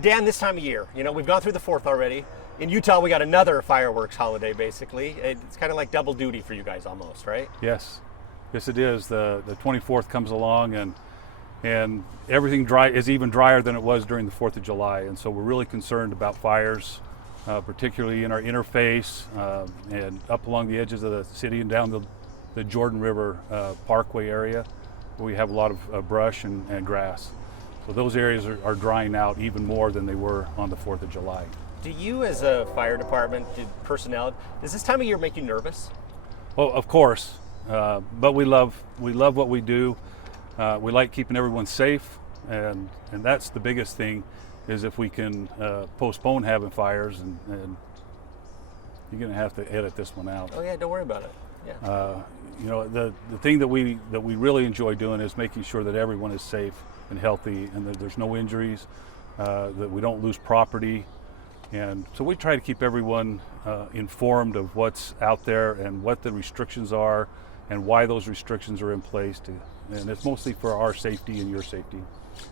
Dan, this time of year, we've gone through the 4th already. In Utah, we got another fireworks holiday, basically. It's kind of like double duty for you guys almost, right? Yes, it is. The 24th comes along, and everything is even drier than it was during the 4th of July. And so we're really concerned about fires, particularly in our interface and up along the edges of the city and down the Jordan River Parkway area, where we have a lot of brush and grass. So those areas are drying out even more than they were on the 4th of July. Do you, as a fire department, personnel, does this time of year make you nervous? Well, of course, but we love what we do. We like keeping everyone safe, and that's the biggest thing, is if we can postpone having fires, and you're going to have to edit this one out. Oh yeah, don't worry about it. Yeah. The thing that we really enjoy doing is making sure that everyone is safe and healthy, and that there's no injuries, that we don't lose property. And so we try to keep everyone informed of what's out there and what the restrictions are and why those restrictions are in place. And it's mostly for our safety and your safety.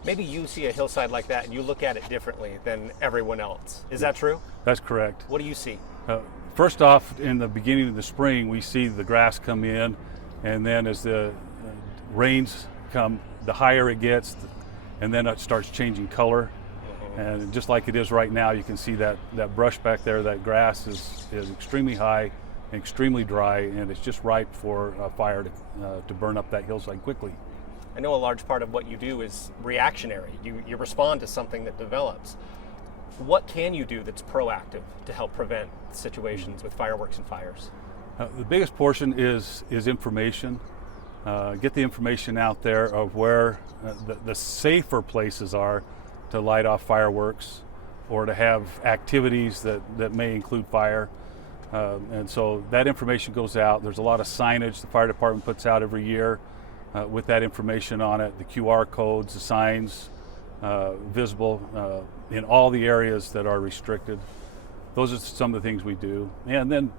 Maybe you see a hillside like that and you look at it differently than everyone else. Is that true? That's correct. What do you see? First off, in the beginning of the spring, we see the grass come in, and then as the rains come, the higher it gets, and then it starts changing color. And just like it is right now, you can see that brush back there, that grass is extremely high, extremely dry, and it's just ripe for a fire to burn up that hillside quickly. I know a large part of what you do is reactionary. You respond to something that develops. What can you do that's proactive to help prevent situations with fireworks and fires? The biggest portion is information. Get the information out there of where the safer places are to light off fireworks or to have activities that may include fire. And so that information goes out. There's a lot of signage the fire department puts out every year with that information on it, the QR codes, the signs visible in all the areas that are restricted. Those are some of the things we do. And then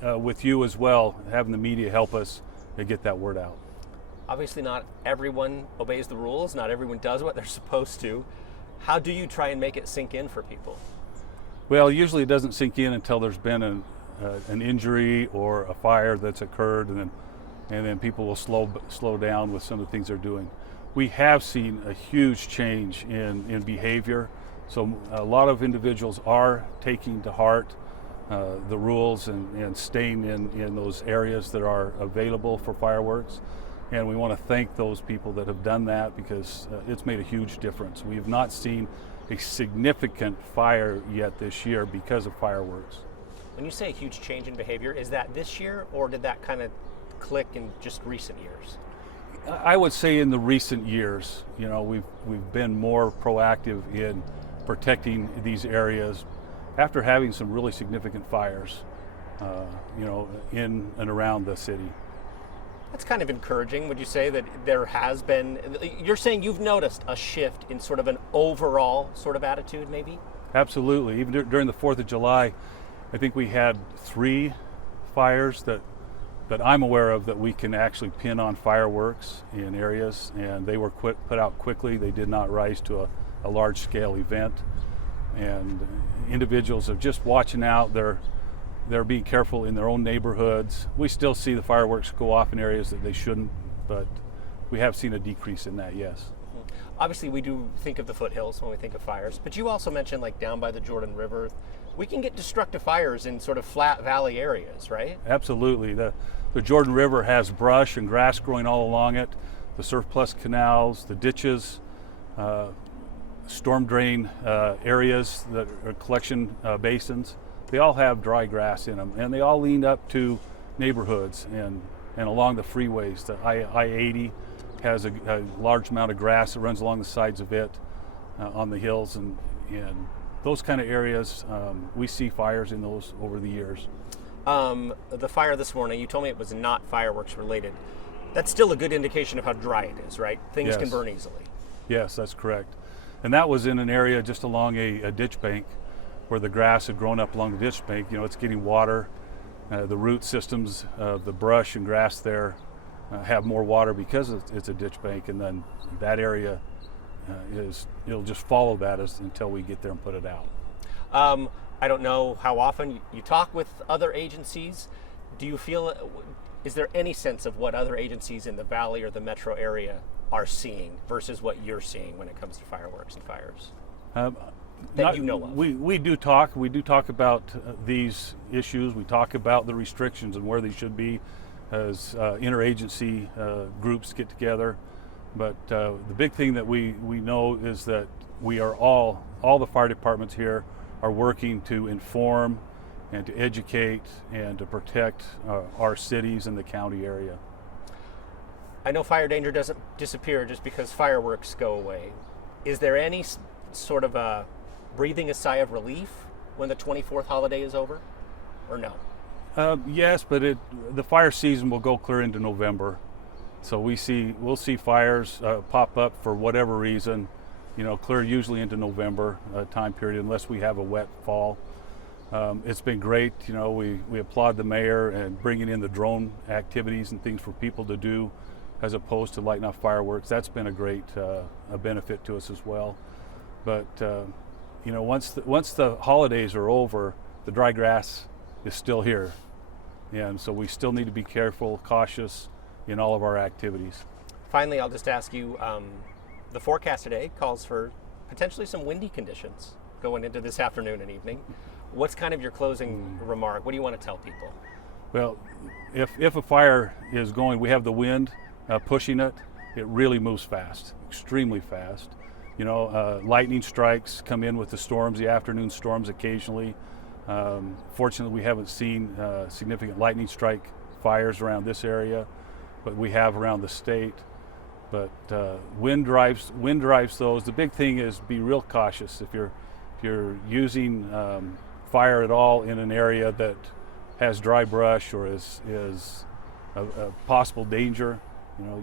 with you as well, having the media help us to get that word out. Obviously not everyone obeys the rules, not everyone does what they're supposed to. How do you try and make it sink in for people? Well, usually it doesn't sink in until there's been an injury or a fire that's occurred, and then people will slow down with some of the things they're doing. We have seen a huge change in behavior, so a lot of individuals are taking to heart the rules and staying in those areas that are available for fireworks. And we want to thank those people that have done that, because it's made a huge difference. We have not seen a significant fire yet this year because of fireworks. When you say a huge change in behavior, is that this year, or did that kind of click in just recent years? I would say in the recent years, we've been more proactive in protecting these areas after having some really significant fires, in and around the city. That's kind of encouraging. Would you say that there has been, you're saying you've noticed a shift in sort of an overall sort of attitude maybe? Absolutely. Even during the 4th of July, I think we had 3 fires that I'm aware of that we can actually pin on fireworks in areas, and they were put out quickly. They did not rise to a large scale event. And individuals are just watching out. They're being careful in their own neighborhoods. We still see the fireworks go off in areas that they shouldn't, but we have seen a decrease in that, yes. Obviously, we do think of the foothills when we think of fires, but you also mentioned like down by the Jordan River, we can get destructive fires in sort of flat valley areas, right? Absolutely. The Jordan River has brush and grass growing all along it, the surplus canals, the ditches, storm drain areas that are collection basins. They all have dry grass in them, and they all lean up to neighborhoods and along the freeways. The I-80 has a large amount of grass that runs along the sides of it on the hills, and those kind of areas, we see fires in those over the years. The fire this morning, you told me it was not fireworks related. That's still a good indication of how dry it is, right? Things can burn easily. Yes, that's correct. And that was in an area just along a ditch bank where the grass had grown up along the ditch bank. It's getting water. The root systems of the brush and grass there have more water because it's a ditch bank, and then that area it'll just follow that until we get there and put it out. I don't know how often you talk with other agencies. Do you feel, is there any sense of what other agencies in the valley or the metro area are seeing versus what you're seeing when it comes to fireworks and fires? You know of. We do talk. We do talk about these issues. We talk about the restrictions and where they should be as interagency groups get together. But the big thing that we know is that we are all the fire departments here are working to inform and to educate and to protect our cities and the county area. I know fire danger doesn't disappear just because fireworks go away. Is there any sort of a breathing a sigh of relief when the 24th holiday is over, or no? Yes, but the fire season will go clear into November, so we'll see fires pop up for whatever reason, clear usually into November time period, unless we have a wet fall. It's been great. We applaud the mayor and bringing in the drone activities and things for people to do, as opposed to lighting off fireworks. That's been a great a benefit to us as well. But once the holidays are over, the dry grass is still here, and so we still need to be careful, cautious in all of our activities. Finally, I'll just ask you, the forecast today calls for potentially some windy conditions going into this afternoon and evening. What's kind of your closing remark? What do you want to tell people? Well, if a fire is going, we have the wind pushing it, it really moves fast, extremely fast. Lightning strikes come in with the storms, the afternoon storms occasionally. Fortunately, we haven't seen significant lightning strike fires around this area, but we have around the state. But wind drives those. The big thing is be real cautious. If you're using fire at all in an area that has dry brush or is a possible danger,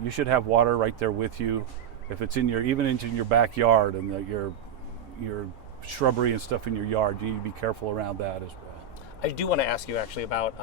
you should have water right there with you. If it's even into your backyard and your shrubbery and stuff in your yard, you need to be careful around that as well. I do want to ask you actually about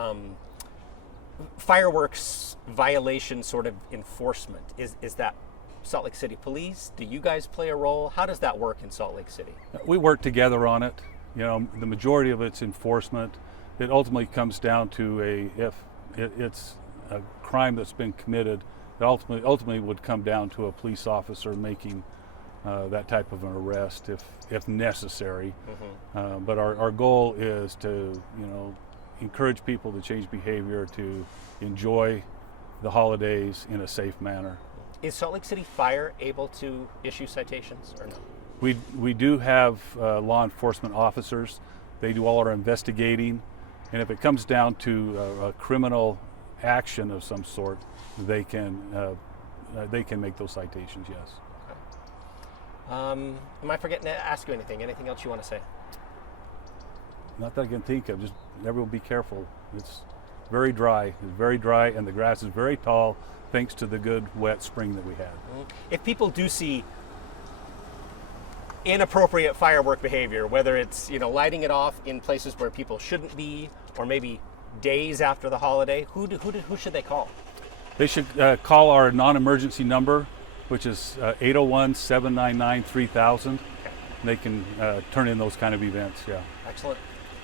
fireworks violation sort of enforcement. Is that Salt Lake City Police? Do you guys play a role? How does that work in Salt Lake City? We work together on it. The majority of it's enforcement. It ultimately comes down to if it's a crime that's been committed, it ultimately would come down to a police officer making that type of an arrest if necessary. Mm-hmm. But our goal is to encourage people to change behavior, to enjoy the holidays in a safe manner. Is Salt Lake City Fire able to issue citations or no? We do have law enforcement officers. They do all our investigating, and if it comes down to a criminal action of some sort, they can make those citations. Yes. Okay. Am I forgetting to ask you anything? Anything else you want to say? Not that I can think of. Just everyone be careful. It's very dry. And the grass is very tall, thanks to the good wet spring that we had. If people do see inappropriate firework behavior, whether it's lighting it off in places where people shouldn't be, or maybe days after the holiday, who should they call? They should call our non-emergency number, which is 801-799-3000. Okay. They can turn in those kind of events. Yeah. Excellent.